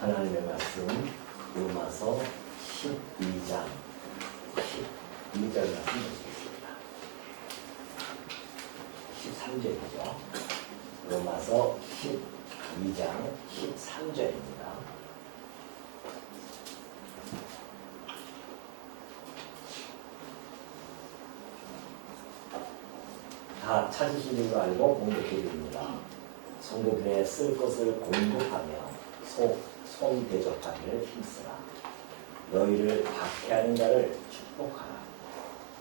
하나님의 말씀 로마서 12장 12절 말씀 보시겠습니다. 13절이죠. 로마서 12장 13절입니다. 다 찾으시는 거 알고 공독해 드립니다. 성도들의 쓸 것을 공급하며 손 대접하기를 힘쓰라. 너희를 박해하는 자를 축복하라.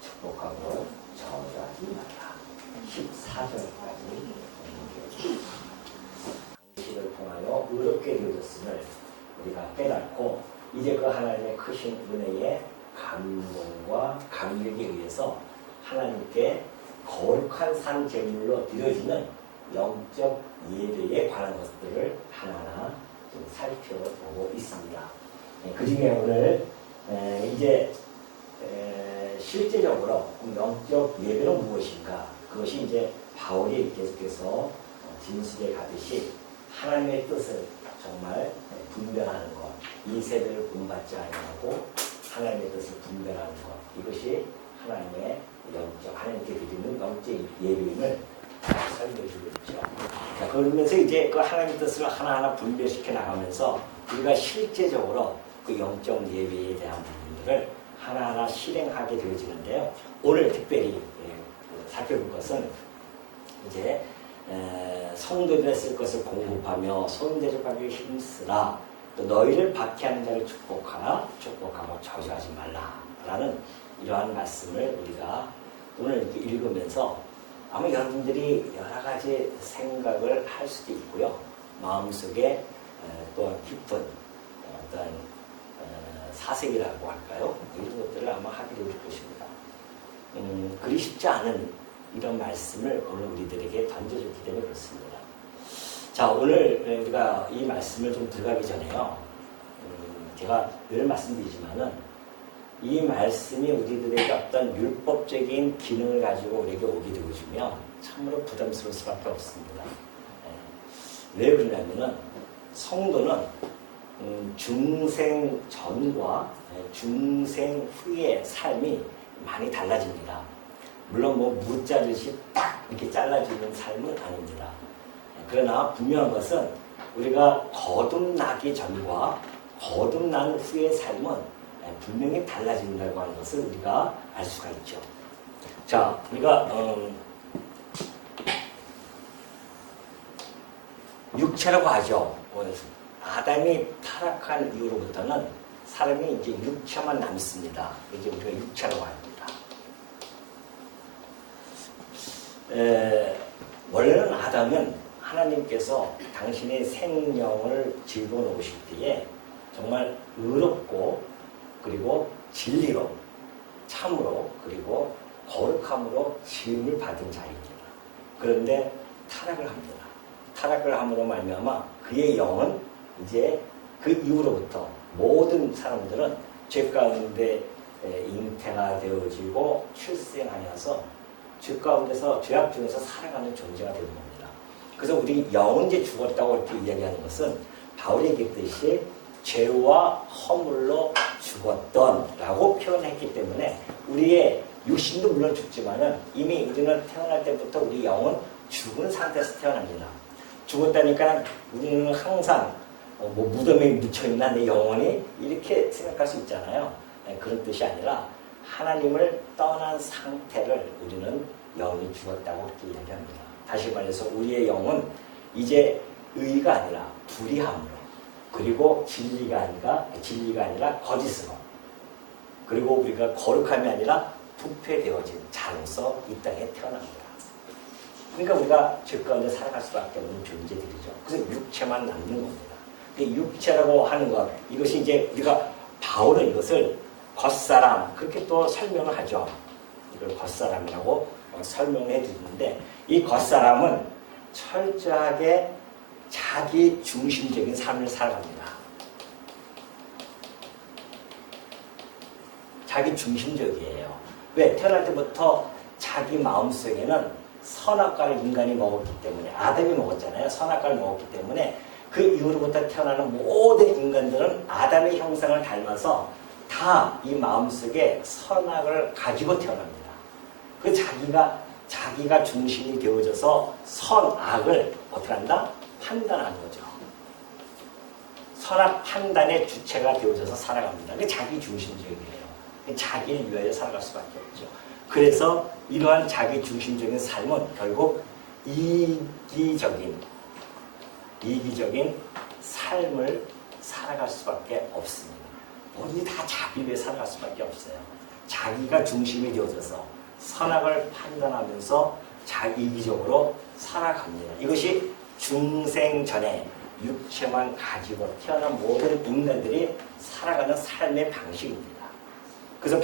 축복하고 저주하지 말라. 14절까지 당신을 통하여 의롭게 되어졌음을 우리가 깨닫고 이제 그 하나님의 크신 은혜의 감동과 감격에 의해서 하나님께 거룩한 산 제물로 드려지는 영적 예배에 관한 것들을 하나하나 좀 살펴보고 있습니다. 그 중에 오늘 이제 실제적으로 영적 예배는 무엇인가? 그것이 이제 바울이 계속해서 진술해 가듯이 하나님의 뜻을 정말 분별하는 것, 이 세대를 본받지 아니하고 하나님의 뜻을 분별하는 것, 이것이 하나님의 영적, 하나님께 드리는 영적 예배임을 설명해주고 있죠. 자, 그러면서 이제 그 하나님의 뜻을 하나하나 분별시켜 나가면서 우리가 실제적으로 그 영적 예배에 대한 부분들을 하나하나 실행하게 되어지는데요. 오늘 특별히 살펴볼 것은 이제 성도들의 쓸 것을 공급하며 손대접하기 힘쓰라. 또 너희를 박해하는 자를 축복하라. 축복하고 저주하지 말라라는 이러한 말씀을 우리가 오늘 이렇게 읽으면서 아마 여러분들이 여러 가지 생각을 할 수도 있고요. 마음속에 또한 깊은 어떤 사색이라고 할까요? 이런 것들을 아마 하게 될 것입니다. 그리 쉽지 않은 이런 말씀을 오늘 우리들에게 던져줬기 때문에 그렇습니다. 자, 오늘 우리가 이 말씀을 좀 들어가기 전에요. 제가 늘 말씀드리지만은 이 말씀이 우리들에게 어떤 율법적인 기능을 가지고 우리에게 오게 되어주면 참으로 부담스러울 수밖에 없습니다. 왜 그러냐면은 성도는 중생 전과 중생 후의 삶이 많이 달라집니다. 물론 뭐 무자르듯이 딱 이렇게 잘라지는 삶은 아닙니다. 그러나 분명한 것은 우리가 거듭나기 전과 거듭난 후의 삶은 분명히 달라진다고 하는 것을 우리가 알 수가 있죠. 자, 우리가 육체라고 하죠. 아담이 타락한 이후로부터는 사람이 이제 육체만 남습니다. 이제 우리가 육체라고 합니다. 원래는 아담은 하나님께서 당신의 생명을 집어넣으실 때에 정말 의롭고 그리고 진리로 참으로 그리고 거룩함으로 지음을 받은 자입니다. 그런데 타락을 합니다. 타락을 함으로 말미암아 그의 영은 이제 그 이후로부터 모든 사람들은 죄 가운데 잉태가 되어지고 출생하여서 죄 가운데서 죄악 중에서 살아가는 존재가 되는 겁니다. 그래서 우리 영은 이제 죽었다고 이렇게 이야기하는 것은 바울이 얘기했듯이 죄와 허물로 죽었던라고 표현했기 때문에 우리의 육신도 물론 죽지만은 이미 우리는 태어날 때부터 우리 영은 죽은 상태에서 태어납니다. 죽었다니까 우리는 항상 뭐 무덤에 묻혀있나 내 영혼이 이렇게 생각할 수 있잖아요. 그런 뜻이 아니라 하나님을 떠난 상태를 우리는 영이 죽었다고 이렇게 이야기합니다. 다시 말해서 우리의 영은 이제 의가 아니라 불의함으로 그리고 진리가 아니라 거짓으로 그리고 우리가 거룩함이 아니라 부패되어진 자로서 이 땅에 태어납니다. 그러니까 우리가 죄 가운데 살아갈 수밖에 없는 존재들이죠. 그래서 육체만 남는 겁니다. 이 육체라고 하는 것 이것이 이제 우리가 바울은 이것을 겉사람 그렇게 또 설명을 하죠. 이걸 겉사람이라고 설명을 해주는데 이 겉사람은 철저하게 자기 중심적인 삶을 살아갑니다. 자기 중심적이에요. 왜? 태어날 때부터 자기 마음속에는 선악과를 인간이 먹었기 때문에 아담이 먹었잖아요. 선악과를 먹었기 때문에 그 이후로부터 태어나는 모든 인간들은 아담의 형상을 닮아서 다 이 마음속에 선악을 가지고 태어납니다. 그 자기가 중심이 되어져서 선악을 어떻게 한다? 판단하는 거죠. 선악 판단의 주체가 되어져서 살아갑니다. 그게 자기 중심적이에요. 자기를 위하여 살아갈 수밖에 없죠. 그래서 이러한 자기 중심적인 삶은 결국 이기적인 삶을 살아갈 수밖에 없습니다. 모두 다 자기 위해 살아갈 수밖에 없어요. 자기가 중심이 되어져서 선악을 판단하면서 이기적으로 살아갑니다. 이것이 중생 전에 육체만 가지고 태어난 모든 인간들이 살아가는 삶의 방식입니다. 그래서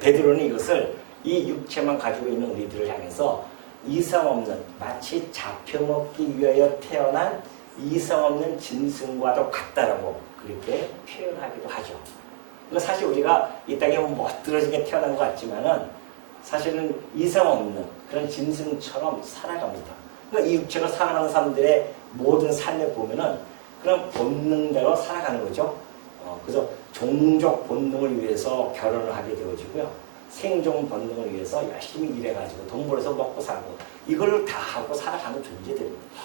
베드로는 이것을 이 육체만 가지고 있는 우리들을 향해서 이성 없는, 마치 잡혀먹기 위하여 태어난 이성 없는 짐승과도 같다라고 그렇게 표현하기도 하죠. 사실 우리가 이 땅에 멋들어지게 태어난 것 같지만은 사실은 이성 없는 그런 짐승처럼 살아갑니다. 그러니까 이 육체가 살아가는 사람들의 모든 삶에 보면은 그런 본능대로 살아가는 거죠. 그래서 종족 본능을 위해서 결혼을 하게 되어지고요. 생존 본능을 위해서 열심히 일해가지고 돈 벌어서 먹고 살고 이걸 다 하고 살아가는 존재들입니다.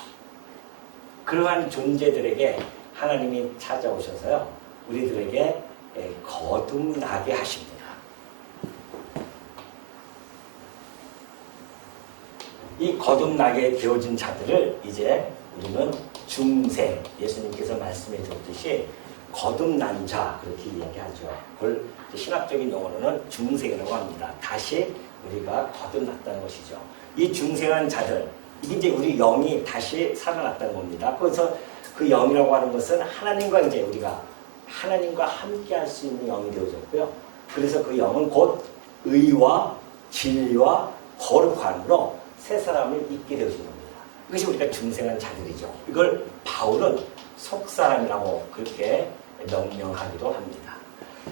그러한 존재들에게 하나님이 찾아오셔서요. 우리들에게 거듭나게 하십니다. 이 거듭나게 되어진 자들을 이제 우리는 중생, 예수님께서 말씀해 주셨듯이 거듭난 자 그렇게 이야기하죠. 그걸 신학적인 용어로는 중생이라고 합니다. 다시 우리가 거듭났다는 것이죠. 이 중생한 자들, 이게 이제 우리 영이 다시 살아났다는 겁니다. 그래서 그 영이라고 하는 것은 하나님과 이제 우리가 하나님과 함께 할 수 있는 영이 되어졌고요. 그래서 그 영은 곧 의와 진리와 거룩함으로 새 사람을 입게 되어진 겁니다. 이것이 우리가 중생한 자들이죠. 이걸 바울은 속사람이라고 그렇게 명명하기도 합니다.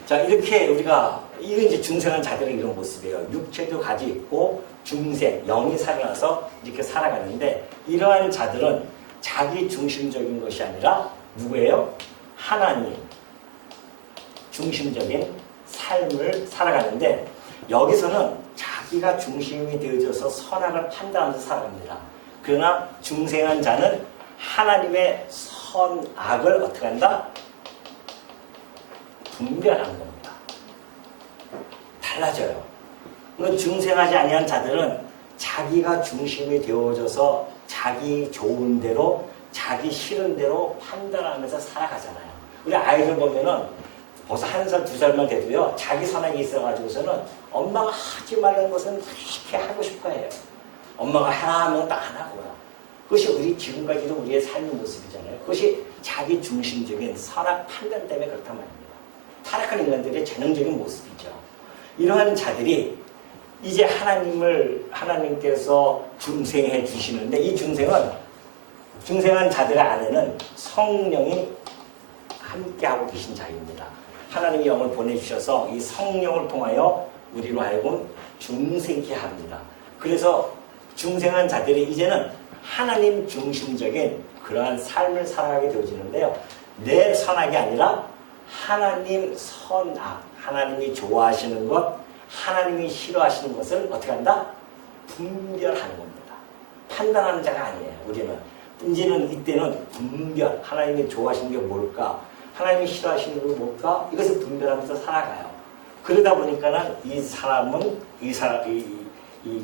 자, 이렇게 우리가 이게 이제 중생한 자들의 이런 모습이에요. 육체도 가지고 있고 중생, 영이 살아나서 이렇게 살아가는데 이러한 자들은 자기 중심적인 것이 아니라 누구예요? 하나님 중심적인 삶을 살아가는데 여기서는 자기가 중심이 되어져서 선악을 판단하면서 살아갑니다. 그러나 중생한 자는 하나님의 선악을 어떻게 한다? 분별하는 겁니다. 달라져요. 중생하지 아니한 자들은 자기가 중심이 되어져서 자기 좋은 대로 자기 싫은 대로 판단하면서 살아가잖아요. 우리 아이들 보면은 벌써 1살, 2살만 돼도요. 자기 선악이 있어가지고서는 엄마가 하지 말라는 것은 그렇게 하고 싶어 해요. 엄마가 하라 하면 딱 안 하고요. 그것이 우리 지금까지도 우리의 삶의 모습이잖아요. 그것이 자기 중심적인 선악 판단 때문에 그렇단 말입니다. 타락한 인간들의 전형적인 모습이죠. 이러한 자들이 이제 하나님께서 중생해 주시는데 이 중생한 자들의 안에는 성령이 함께하고 계신 자입니다. 하나님의 영을 보내주셔서 이 성령을 통하여 우리로 하여금 중생케 합니다. 그래서 중생한 자들이 이제는 하나님 중심적인 그러한 삶을 살아가게 되어지는데요. 내 선악이 아니라 하나님 선악, 하나님이 좋아하시는 것, 하나님이 싫어하시는 것을 어떻게 한다? 분별하는 겁니다. 판단하는 자가 아니에요. 우리는 이때는 분별, 하나님이 좋아하시는 게 뭘까? 하나님이 싫어하시는 게 뭘까? 이것을 분별하면서 살아가요. 그러다 보니까는 이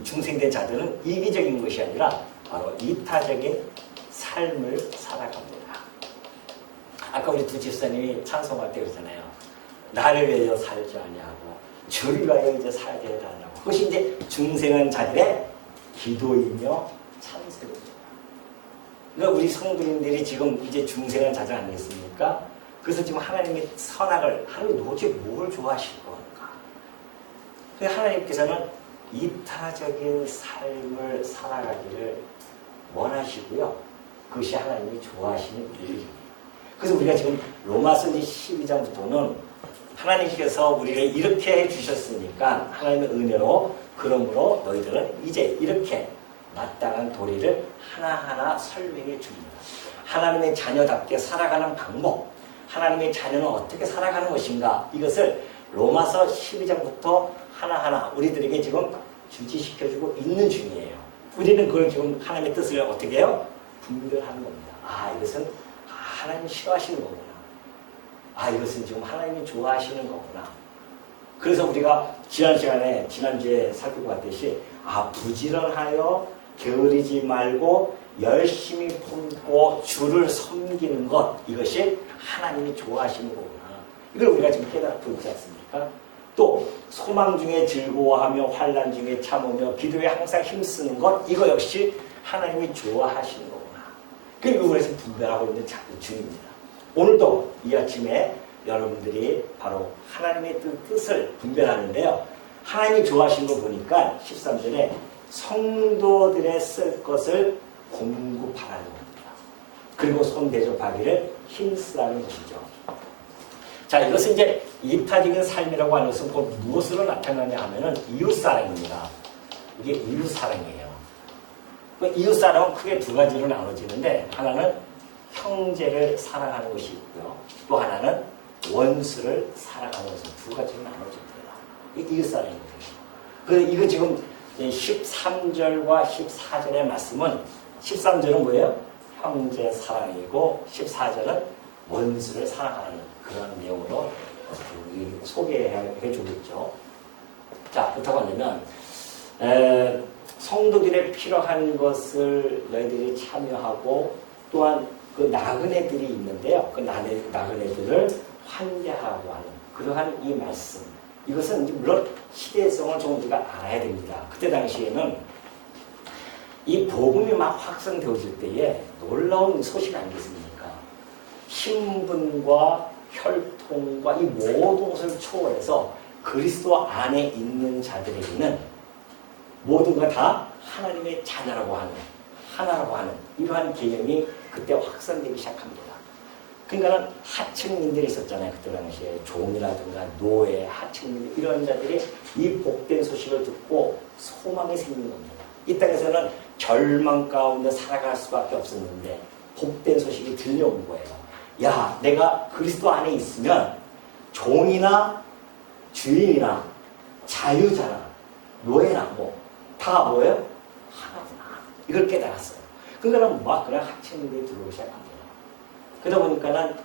중생된 자들은 이기적인 것이 아니라 바로 이타적인 삶을 살아갑니다. 아까 우리 두 집사님이 찬송할 때 그러잖아요. 나를 위하여 살지 아니하고 주를 위하여 이제 살아야 된다고. 그것이 이제 중생한 자들의 기도이며 찬송입니다. 그러니까 우리 성도님들이 지금 이제 중생한 자들 아니겠습니까? 그래서 지금 하나님의 선악을 하나님 도대체 뭘 좋아하실 건가? 그래서 하나님께서는 이타적인 삶을 살아가기를 원하시고요. 그것이 하나님이 좋아하시는 일입니다. 그래서 우리가 지금 로마서 12장부터는 하나님께서 우리를 이렇게 해주셨으니까 하나님의 은혜로 그러므로 너희들은 이제 이렇게 마땅한 도리를 하나하나 설명해 줍니다. 하나님의 자녀답게 살아가는 방법, 하나님의 자녀는 어떻게 살아가는 것인가, 이것을 로마서 12장부터 하나하나 우리들에게 지금 주지시켜주고 있는 중이에요. 우리는 그걸 지금 하나님의 뜻을 어떻게 해요? 분별하는 겁니다. 아, 이것은 하나님이 싫어하시는 거구나. 아, 이것은 지금 하나님이 좋아하시는 거구나. 그래서 우리가 지난주에 살펴봤듯이, 아, 부지런하여 게으르지 말고 열심히 품고 주를 섬기는 것, 이것이 하나님이 좋아하시는 거구나. 이걸 우리가 지금 깨닫고 있지 않습니까? 또 소망 중에 즐거워하며 환난 중에 참으며 기도에 항상 힘쓰는 것, 이거 역시 하나님이 좋아하시는 거구나. 그리고 그래서 분별하고 있는 중입니다. 오늘도 이 아침에 여러분들이 바로 하나님의 뜻을 분별하는데요. 하나님이 좋아하시는 거 보니까 13절에 성도들의 쓸 것을 공급하라는 겁니다. 그리고 손대접하기를 힘쓰라는 것이죠. 자, 이것은 이제 이타적인 삶이라고 하는 것은 무엇으로 나타나냐 하면은 이웃사랑입니다. 이게 이웃사랑이에요. 이웃사랑은 크게 두 가지로 나눠지는데, 하나는 형제를 사랑하는 것이 있고요. 또 하나는 원수를 사랑하는 것이, 두 가지로 나눠집니다. 이게 이웃사랑입니다. 그래서 이거 지금 13절과 14절의 말씀은, 13절은 뭐예요? 형제 사랑이고 14절은 원수를 사랑하는 그런 내용으로 소개해 주고 있죠. 자, 그렇다고 하면 성도들의 필요한 것을 너희들이 참여하고, 또한 그 나그네들이 있는데요. 그 나그네들을 환대하고 하는 그러한 이 말씀. 이것은 물론 시대성을 좀 우리가 알아야 됩니다. 그때 당시에는 이 복음이 막 확산되어질 때에 놀라운 소식 아니겠습니까? 신분과 혈통과 이 모든 것을 초월해서 그리스도 안에 있는 자들에게는 모두가 다 하나님의 자녀라고 하는, 하나라고 하는 이러한 개념이 그때 확산되기 시작합니다. 그러니까 하층민들이 있었잖아요. 그때 당시에 종이라든가 노예, 하층민들, 이런 자들이 이 복된 소식을 듣고 소망이 생긴 겁니다. 이 땅에서는 절망 가운데 살아갈 수밖에 없었는데 복된 소식이 들려온 거예요. 야, 내가 그리스도 안에 있으면 종이나 주인이나 자유자나 노예나 다 뭐예요? 하나구나. 이걸 깨달았어요. 그러니까 막 그냥 하층민들이 들어오기 시작합니다. 그러다 보니까는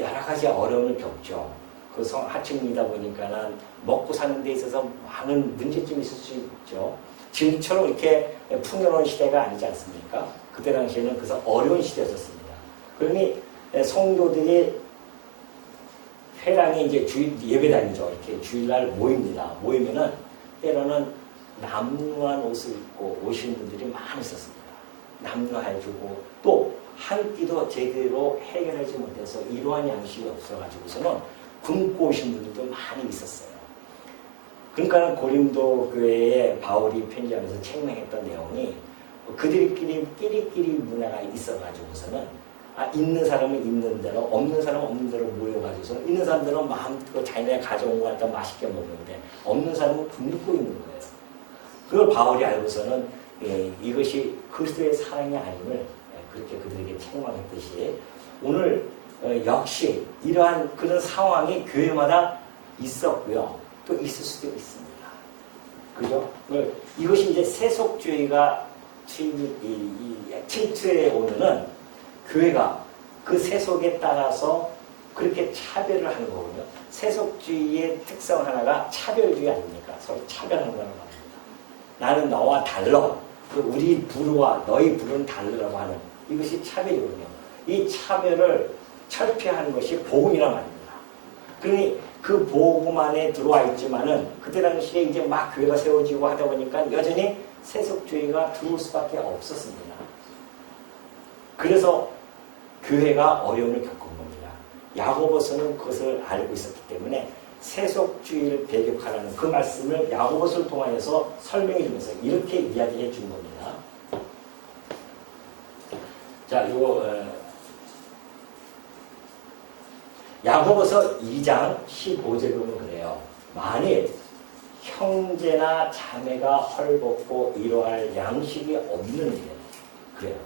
여러 가지 어려움을 겪죠. 그 하층민이다 보니까는 먹고 사는 데 있어서 많은 문제점이 있을 수 있죠. 지금처럼 이렇게 풍요로운 시대가 아니지 않습니까? 그때 당시에는 그래서 어려운 시대였습니다. 그러니 성도들이 회당에 이제 예배당이죠. 이렇게 주일날 모입니다. 모이면은 때로는 남루한 옷을 입고 오시는 분들이 많이 있었습니다. 남루해주고 또 한 끼도 제대로 해결하지 못해서 이러한 양식이 없어가지고서는 굶고 오신 분들도 많이 있었어요. 그러니까 고린도 교회에 바울이 편지하면서 책망했던 내용이 끼리끼리 문화가 있어가지고서는 있는 사람은 있는 대로, 없는 사람은 없는 대로 모여가지고서 있는 사람들은 마음껏 자기네 가져온 거 갖다 맛있게 먹는데 없는 사람은 굶고 있는 거예요. 그걸 바울이 알고서는 이것이 그리스도의 사랑이 아님을 그렇게 그들에게 책망했듯이 오늘 역시 이러한 그런 상황이 교회마다 있었고요. 또 있을 수도 있습니다. 그죠? 이것이 이제 세속주의가 침투해 오면은 교회가 그 세속에 따라서 그렇게 차별을 하는 거거든요. 세속주의의 특성 하나가 차별주의 아닙니까? 서로 차별하는 거라고 합니다. 나는 너와 달라. 우리 부르와 너희 부르는 다르라고 하는 이것이 차별이거든요. 이 차별을 철폐하는 것이 복음이란 말입니다. 그러니 그 복음 안에 들어와 있지만은 그때 당시에 이제 막 교회가 세워지고 하다 보니까 여전히 세속주의가 들어올 수밖에 없었습니다. 그래서 교회가 어려움을 겪은 겁니다. 야고보서는 그것을 알고 있었기 때문에 세속주의를 배격하라는 그 말씀을 야고보서를 통하여서 설명해 주면서 이렇게 이야기해 준 겁니다. 자, 야고보서 2장 15절에 보면 그래요. 만일 형제나 자매가 헐벗고 이러할 양식이 없는 일, 그래요.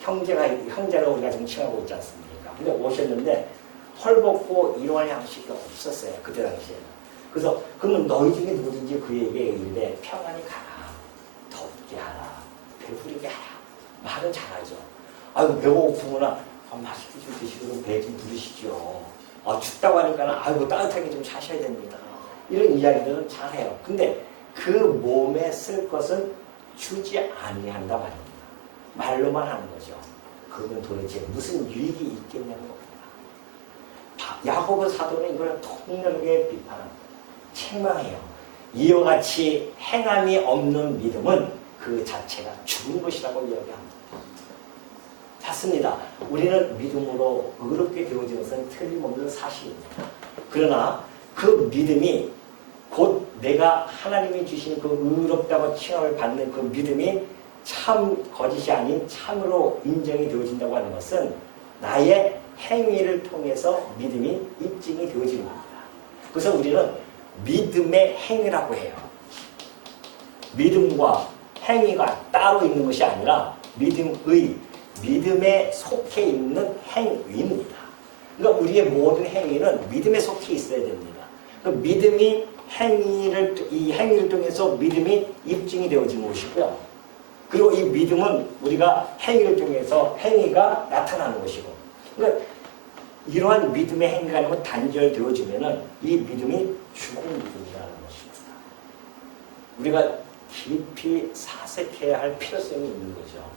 형제로 우리가 지금 칭하고 있지 않습니까? 근데 오셨는데 헐벗고 이러한 양식이 없었어요. 그때 당시에는. 그래서 그러면 너희 중에 누구든지 그에게 이르되 평안히 가라. 덥게 하라. 배부르게 하라. 말은 잘하죠. 아유 배가 고프구나. 맛있게 좀 드시고 배 좀 부르시죠. 춥다고 하니까는 아이고 따뜻하게 좀 사셔야 됩니다. 이런 이야기들은 잘해요. 근데 그 몸에 쓸 것은 주지 아니한다 말입니다. 말로만 하는 거죠. 그러면 도대체 무슨 유익이 있겠냐는 겁니다. 야고보 사도는 이걸 통렬하게 비판합니다. 책망해요. 이와 같이 행함이 없는 믿음은 그 자체가 죽은 것이라고 이야기합니다. 맞습니다. 우리는 믿음으로 의롭게 되어진 것은 틀림없는 사실입니다. 그러나 그 믿음이 곧 내가 하나님이 주신 그 의롭다고 칭함을 받는 그 믿음이 참 거짓이 아닌 참으로 인정이 되어진다고 하는 것은 나의 행위를 통해서 믿음이 입증이 되어지는 겁니다. 그래서 우리는 믿음의 행위라고 해요. 믿음과 행위가 따로 있는 것이 아니라 믿음에 속해 있는 행위입니다. 그러니까 우리의 모든 행위는 믿음에 속해 있어야 됩니다. 그러니까 이 행위를 통해서 믿음이 입증이 되어진 것이고요. 그리고 이 믿음은 우리가 행위를 통해서 행위가 나타나는 것이고, 그러니까 이러한 믿음의 행위가 단절되어지면은 이 믿음이 죽은 믿음이라는 것입니다. 우리가 깊이 사색해야 할 필요성이 있는 거죠.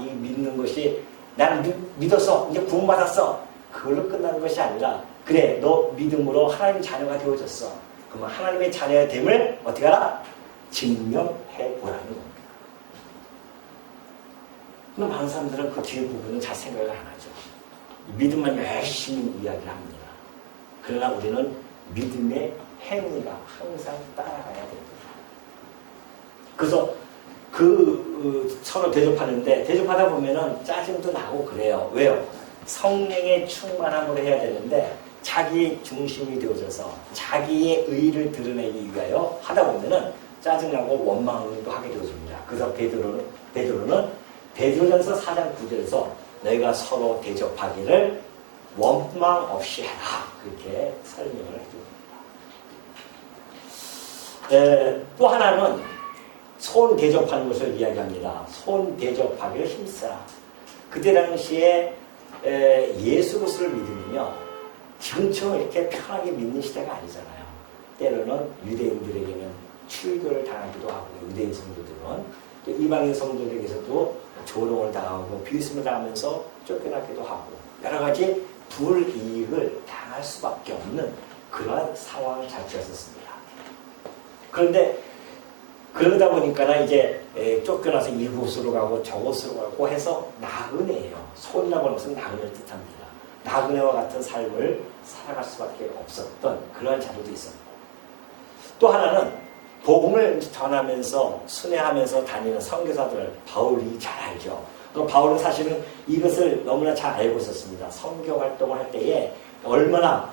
이 믿는 것이 나는 믿었어, 이제 구원받았어, 그걸로 끝나는 것이 아니라 그래, 너 믿음으로 하나님 자녀가 되어졌어. 그러면 하나님의 자녀의 됨을 어떻게 하라? 증명해 보라는 겁니다. 그럼 많은 사람들은 그 뒤에 부분은 잘 생각을 안 하죠. 믿음만 열심히 이야기를 합니다. 그러나 우리는 믿음의 행위가 항상 따라가야 됩니다. 그래서 서로 대접하는데 대접하다 보면은 짜증도 나고 그래요. 왜요? 성령의 충만함으로 해야 되는데 자기 중심이 되어져서 자기의 의를 드러내기 위하여 하다 보면은 짜증나고 원망도 하게 되어집니다. 그래서 베드로는 베드로전서 4장 9절에서 너희가 서로 대접하기를 원망 없이 해라, 그렇게 설명을 해줍니다. 또 하나는 손 대접하는 것을 이야기합니다. 손 대접하기를 힘쓰라. 그때 당시에 예수 그리스도를 믿으면요, 지금처럼 이렇게 편하게 믿는 시대가 아니잖아요. 때로는 유대인들에게는 출교를 당하기도 하고, 유대인 성도들은 또 이방인 성도들에게서도 조롱을 당하고 비웃음을 당하면서 쫓겨나기도 하고 여러 가지 불이익을 당할 수밖에 없는 그러한 상황 자체였었습니다. 그런데 그러다 보니까 이제 쫓겨나서 이곳으로 가고 저곳으로 가고 해서 나그네예요. 손이라고 하는 것은 나그네를 뜻합니다. 나그네와 같은 삶을 살아갈 수밖에 없었던 그러한 자료도 있었고, 또 하나는 복음을 전하면서 순회하면서 다니는 선교사들, 바울이 잘 알죠. 바울은 사실은 이것을 너무나 잘 알고 있었습니다. 선교 활동을 할 때에 얼마나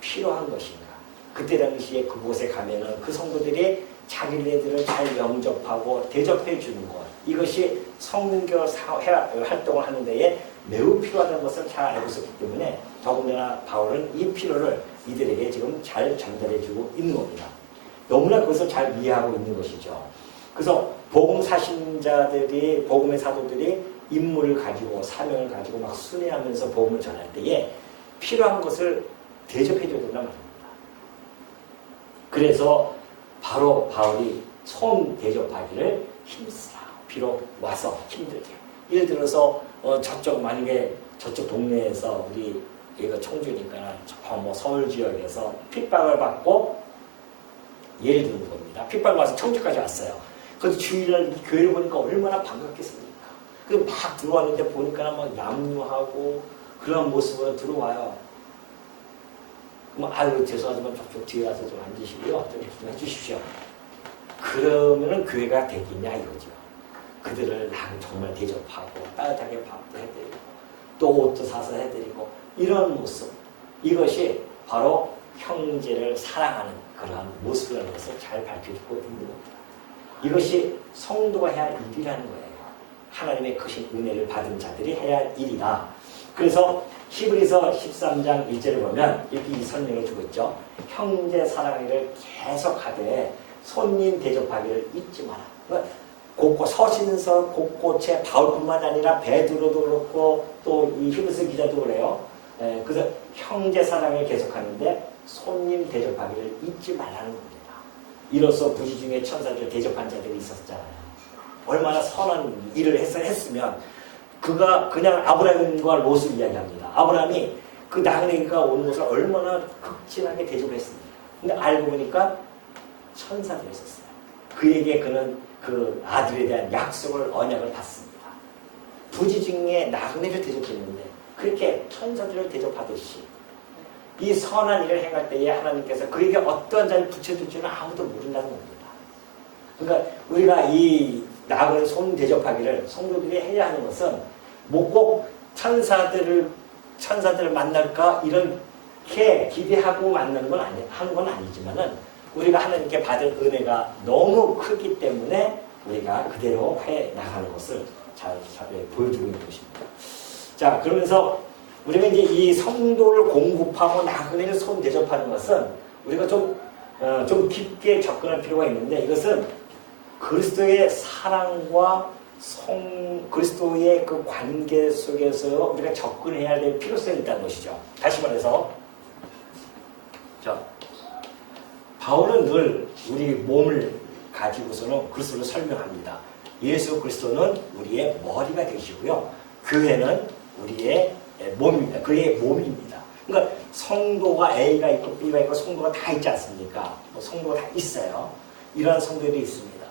필요한 것인가. 그때 당시에 그곳에 가면은 그 성도들이 자기네들을 잘 영접하고 대접해 주는 것, 이것이 선교 활동을 하는 데에 매우 필요하다는 것을 잘 알고 있었기 때문에 더군다나 바울은 이 필요를 이들에게 지금 잘 전달해 주고 있는 겁니다. 너무나 그것을 잘 이해하고 있는 것이죠. 그래서 복음 사신자들이, 복음의 사도들이 임무를 가지고 사명을 가지고 막 순회하면서 복음을 전할 때에 필요한 것을 대접해 줘야 된단 말입니다. 그래서 바로 바울이 손 대접하기를 힘쓰라. 비록 와서 힘들게. 예를 들어서 만약에 저쪽 동네에서 우리 여기가 청주니까 서울 지역에서 핍박을 받고, 예를 드는 겁니다. 핍박을 와서 청주까지 왔어요. 그래서 주일날 교회를 보니까 얼마나 반갑겠습니까? 그 막 들어왔는데 보니까 막 얌유하고 그런 모습으로 들어와요. 그럼 아유 죄송하지만 저쪽 뒤에 가서 좀 앉으시고요, 좀 해주십시오. 그러면은 교회가 되겠냐 이거죠. 그들을 정말 대접하고 따뜻하게 밥도 해드리고 또 옷도 사서 해드리고 이런 모습, 이것이 바로 형제를 사랑하는 그러한 모습이라는 것을 잘 밝혀주고 있는 겁니다. 이것이 성도가 해야 할 일이라는 거예요. 하나님의 크신 은혜를 받은 자들이 해야 할 일이다. 그래서 히브리서 13장 1절을 보면 이렇게 이 설명을 주고 있죠. 형제 사랑하기를 계속하되 손님 대접하기를 잊지 마라. 곳곳 서신서 곳곳에 바울뿐만 아니라 베드로도 그렇고 또 이 히브리서 기자도 그래요. 그래서 형제 사랑을 계속하는데 손님 대접하기를 잊지 말라는 겁니다. 이로써 부지 중에 천사들 대접한 자들이 있었잖아요. 얼마나 선한 일을 했으면 그가 그냥 아브라함과 롯을 이야기합니다. 아브라함이 그 나그네가 온 곳을 얼마나 극진하게 대접을 했습니다. 근데 알고 보니까 천사들이었어요. 그에게 그는 그 아들에 대한 약속을 언약을 받습니다. 부지 중에 나그네를 대접했는데 그렇게 천사들을 대접하듯이 이 선한 일을 행할 때에 하나님께서 그에게 어떠한 자를 붙여줄지는 아무도 모른다는 겁니다. 그러니까 우리가 이 나그네 손 대접하기를 성도들이 해야 하는 것은 뭐 꼭 천사들을 만날까 이렇게 기대하고 만나는 건 하는 건 아니지만은 우리가 하나님께 받은 은혜가 너무 크기 때문에 우리가 그대로 해 나가는 것을 잘 보여주고 있는 것입니다. 자, 그러면서 우리가 이제 이 성도를 공급하고 나그네를 손 대접하는 것은 우리가 좀 깊게 접근할 필요가 있는데 이것은 그리스도의 사랑과 그리스도의 그 관계 속에서 우리가 접근해야 될 필요성이 있다는 것이죠. 다시 말해서, 자, 바울은 늘 우리 몸을 가지고서는 그리스도를 설명합니다. 예수 그리스도는 우리의 머리가 되시고요. 교회는 우리의 몸입니다. 그의 몸입니다. 그러니까 성도가 A가 있고 B가 있고 성도가 다 있지 않습니까? 뭐 성도가 다 있어요. 이러한 성도들이 있습니다.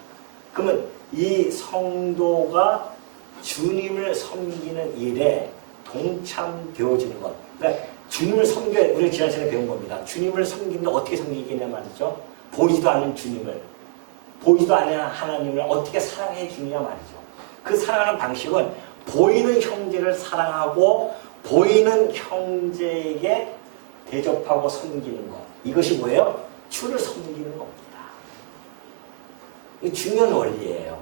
그러면 이 성도가 주님을 섬기는 일에 동참되어지는 것. 그러니까 주님을 섬겨야, 우리가 지난 시간에 배운 겁니다. 주님을 섬기는데 어떻게 섬기겠냐 말이죠. 보이지도 않는 주님을, 보이지도 않는 하나님을 어떻게 사랑해 주느냐 말이죠. 그 사랑하는 방식은 보이는 형제를 사랑하고 보이는 형제에게 대접하고 섬기는 것. 이것이 뭐예요? 주를 섬기는 겁니다. 이 중요한 원리예요.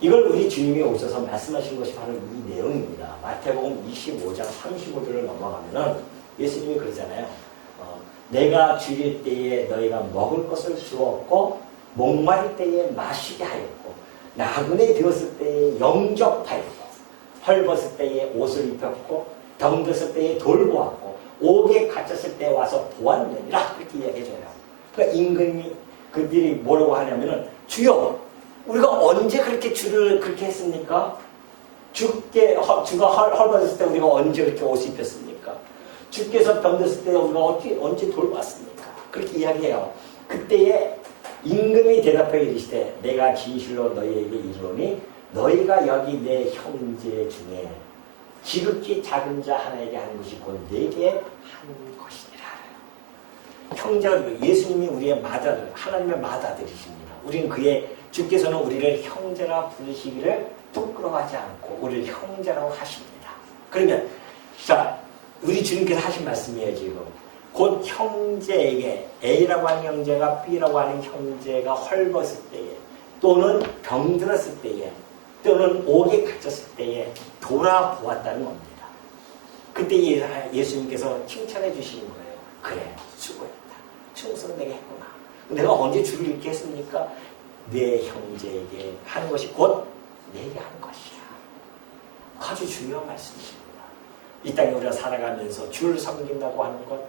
이걸 우리 주님이 오셔서 말씀하신 것이 바로 이 내용입니다. 마태복음 25장 35절을 넘어가면은 예수님이 그러잖아요. 내가 줄일 때에 너희가 먹을 것을 주었고 목마를 때에 마시게 하였고 나그네 되었을 때에 영접하였고 헐벗을 때에 옷을 입혔고 병들었을 때에 돌보았고 옥에 갇혔을 때 와서 보았느니라 그렇게 이야기해줘요. 그러니까 임금이 그들이 뭐라고 하냐면은 주여 우리가 언제 그렇게 주를 그렇게 했습니까? 주가 헐벗었을 때 우리가 언제 그렇게 옷을 입혔습니까? 주께서 병들었을 때 우리가 언제 돌봤습니까? 그렇게 이야기해요. 그때에 임금이 대답하여 이르시되 내가 진실로 너희에게 이르노니 너희가 여기 내 형제 중에 지극히 작은 자 하나에게 하는 것이 곧 내게 한 것이니라. 형제가 예수님이 우리의 마다들, 하나님의 마다들이십니다. 우리는 그의 주께서는 우리를 형제라 부르시기를 부끄러워하지 않고 우리를 형제라고 하십니다. 그러면 자 우리 주님께서 하신 말씀이에요. 지금 곧 형제에게 A라고 하는 형제가 B라고 하는 형제가 헐벗을 때에 또는 병들었을 때에 또는 옥에 갇혔을 때에 돌아보았다는 겁니다. 그때 예수님께서 칭찬해 주시는 거예요. 그래 수고했다. 충성 내게 했구나. 내가 언제 주를 이렇게 했습니까? 내 형제에게 하는 것이 곧 내게 하는 것이야. 아주 중요한 말씀이십니다. 이 땅에 우리가 살아가면서 주를 섬긴다고 하는 것,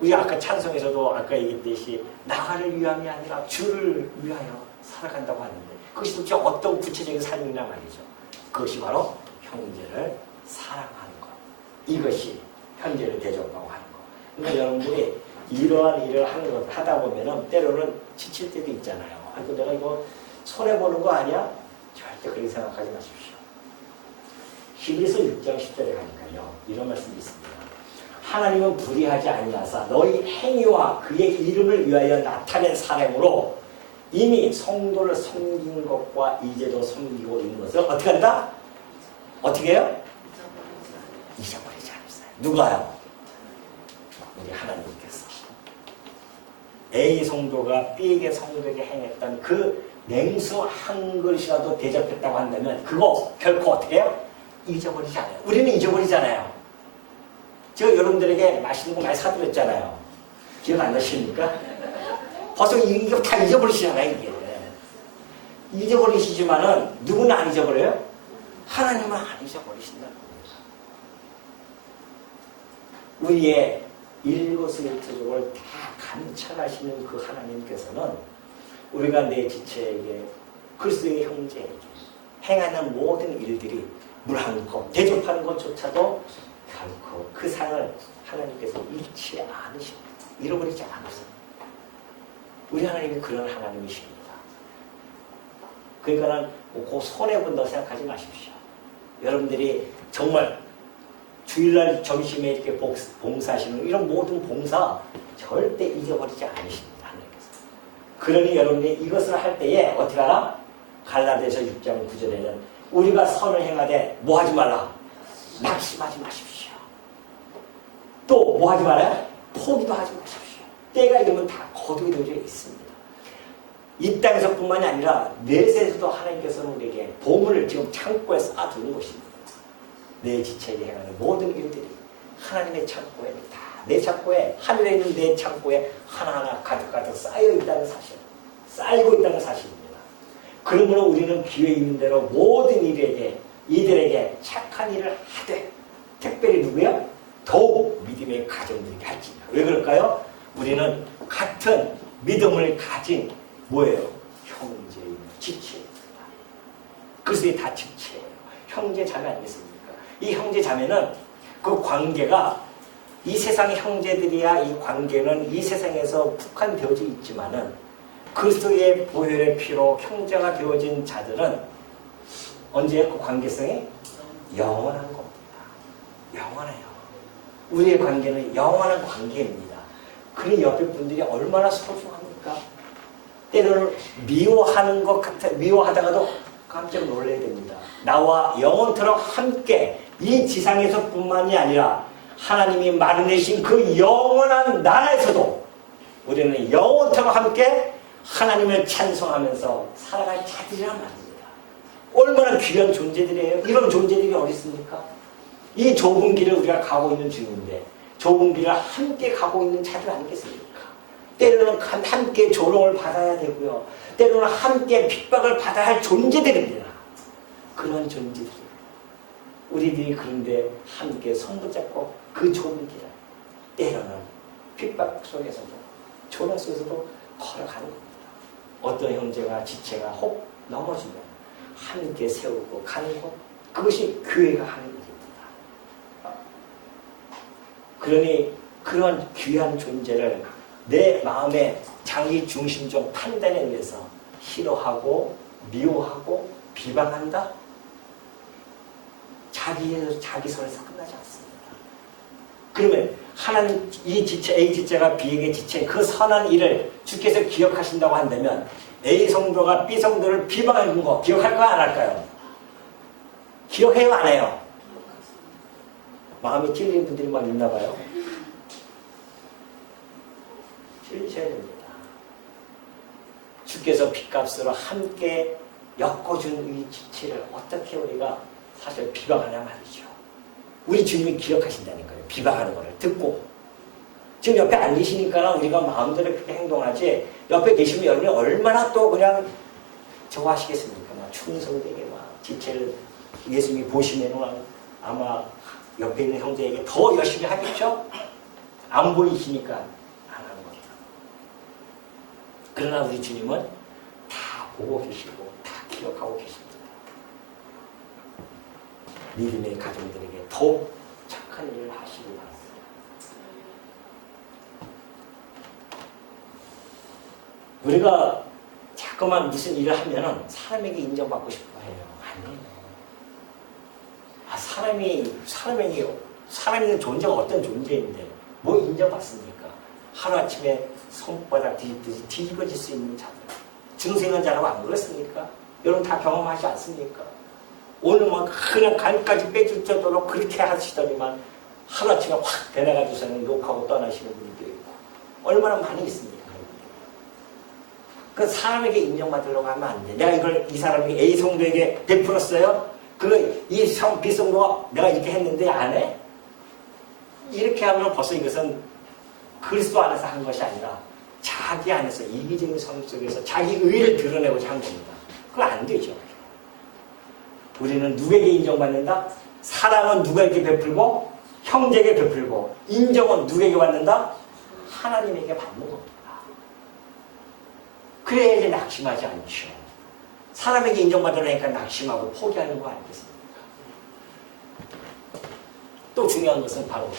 우리 아까 찬송에서도 아까 얘기했듯이 나를 위함이 아니라 주를 위하여 살아간다고 하는데 그것이 도대체 어떤 구체적인 삶이냐 말이죠. 그것이 바로 형제를 사랑하는 것. 이것이 형제를 대접하고 하는 것. 그러니까 여러분들이 이러한 일을 하다 보면은 때로는 지칠 때도 있잖아요. 아이고 내가 이거 손해보는 거 아니야? 절대 그렇게 생각하지 마십시오. 히브리서 6장 10절에 가니까요. 이런 말씀이 있습니다. 하나님은 불의하지 아니하사 너희 행위와 그의 이름을 위하여 나타낸 사랑으로 이미 성도를 섬긴 것과 이제도 섬기고 있는 것을 어떻게 한다? 어떻게 해요? 잊어버리지 않았어요. 누가요? 우리 하나님께서 A 성도가 B에게 성도에게 행했던 그 냉수 한 그릇이라도 대접했다고 한다면 그거 결코 어떻게 해요? 잊어버리지 않아요. 우리는 잊어버리잖아요. 제가 여러분들에게 맛있는 거 많이 사드렸잖아요. 기억 안 나십니까? 벌써 이거 다 잊어버리시잖아요. 이게. 잊어버리시지만은 누구는 안 잊어버려요? 하나님은 안 잊어버리신다는 겁니다. 우리의 일거수일투족을 다 감찰하시는 그 하나님께서는 우리가 내 지체에게 그리스도의 형제에게 행하는 모든 일들이 물 한 컵 대접하는 것조차도 결코 그 상을 하나님께서 잃지 않으십니다. 잃어버리지 않으세요. 우리 하나님이 그런 하나님이십니다. 그러니까 그 손해본다고 생각하지 마십시오. 여러분들이 정말 주일날 점심에 이렇게 봉사하시는 이런 모든 봉사 절대 잊어버리지 않으십니다. 하나님께서. 그러니 여러분들이 이것을 할 때에 어떻게 하나? 갈라디아서 6장 9절에는 우리가 선을 행하되 뭐 하지 말라? 낙심하지 마십시오. 또 뭐 하지 말아요? 포기도 하지 마십시오. 때가 이르면 다 거두게 되어 있습니다. 이 땅에서뿐만이 아니라 내세에서도 하나님께서는 우리에게 보물을 지금 창고에 쌓아두는 것입니다. 내 지체에 행하는 모든 일들이 하나님의 창고에 다 내 창고에 하늘에 있는 내 창고에 하나하나 가득가득 쌓여있다는 사실, 쌓이고 있다는 사실입니다. 그러므로 우리는 기회 있는 대로 모든 이들에게 착한 일을 하되 특별히 누구야? 더욱 믿음의 가정들에게 할지니라. 왜 그럴까요? 우리는 같은 믿음을 가진 뭐예요? 형제인 지체입니다. 그래서 다 지체예요. 형제 자매 아니겠습니까? 이 형제 자매는 그 관계가 이 세상의 형제들이야 이 관계는 이 세상에서 국한되어져 있지만은 그리스도의 보혈의 피로 형제가 되어진 자들은 언제 그 관계성이 영원한 겁니다. 영원해요. 우리의 관계는 영원한 관계입니다. 그러니 옆에 분들이 얼마나 소중합니까? 때로는 미워하는 것 같아 미워하다가도 깜짝 놀라야 됩니다. 나와 영원토록 함께 이 지상에서뿐만이 아니라 하나님이 마련하신 그 영원한 나라에서도 우리는 영원토록 함께 하나님을 찬송하면서 살아갈 자들이란 말입니다. 얼마나 귀한 존재들이에요. 이런 존재들이 어디 있습니까? 이 좁은 길을 우리가 가고 있는 중인데 좁은 길을 함께 가고 있는 자들 아니겠습니까? 때로는 함께 조롱을 받아야 되고요. 때로는 함께 핍박을 받아야 할 존재들입니다. 그런 존재들. 우리들이 그런데 함께 손 붙잡고 그 좁은 길을 때로는 핍박 속에서도 조롱 속에서도 걸어가는 겁니다. 어떤 형제가 지체가 혹 넘어지면 함께 세우고 가는 것 그것이 교회가 하는 일입니다. 그러니 그런 귀한 존재를 내 마음의 자기 중심적 판단에 의해서 싫어하고 미워하고 비방한다? 자기 선에서 끝나지 않습니다. 그러면 하나님 이 지체 A 지체가 B에게 지체 그 선한 일을 주께서 기억하신다고 한다면 A 성도가 B 성도를 비방하는 거 기억할까요? 안 할까요? 기억해요? 안 해요? 마음이 찔리는 분들이 막 있나 봐요. 찔리셔야 됩니다. 주께서 빚값으로 함께 엮어준 이 지체를 어떻게 우리가 사실 비방하냐 말이죠. 우리 주님이 기억하신다니까요. 비방하는 거를 듣고. 지금 옆에 안 계시니까 우리가 마음대로 그렇게 행동하지 옆에 계시면 여러분이 얼마나 또 그냥 저거 하시겠습니까? 막 충성되게 막 지체를 예수님이 보시면 아마 옆에 있는 형제에게 더 열심히 하겠죠? 안 보이시니까 안 하는 겁니다. 그러나 우리 주님은 다 보고 계시고 다 기억하고 계십니다. 믿음의 가정들에게 더욱 착한 일을 하시기 바랍니다. 우리가 자꾸만 무슨 일을 하면 사람에게 인정받고 싶어 해요. 아니에요. 사람이 존재가 어떤 존재인데 뭐 인정받습니까? 하루아침에 손바닥 뒤집듯이 뒤집어질 수 있는 자들. 중생한 자라고 안 그렇습니까? 여러분 다 경험하지 않습니까? 오늘 막 그냥 간까지 빼줄 정도로 그렇게 하시더니만 하루아침에 확 배나가지고서는 욕하고 떠나시는 분들도 있고 얼마나 많이 있습니까? 그 사람에게 인정받으려고 하면 안 돼. 내가 이걸 이 사람에게 A 성도에게 베풀었어요. 이 B 성도가 내가 이렇게 했는데 안 해? 이렇게 하면 벌써 이것은 그리스도 안에서 한 것이 아니라 자기 안에서 이기적인 삶 속에서 자기 의를 드러내고자 한 겁니다. 그건 안 되죠. 우리는 누구에게 인정받는다? 사랑은 누구에게 베풀고 형제에게 베풀고 인정은 누구에게 받는다? 하나님에게 받는 겁니다. 그래야지 낙심하지 않죠. 사람에게 인정받으려니까 낙심하고 포기하는 거 아니겠습니까? 또 중요한 것은 바로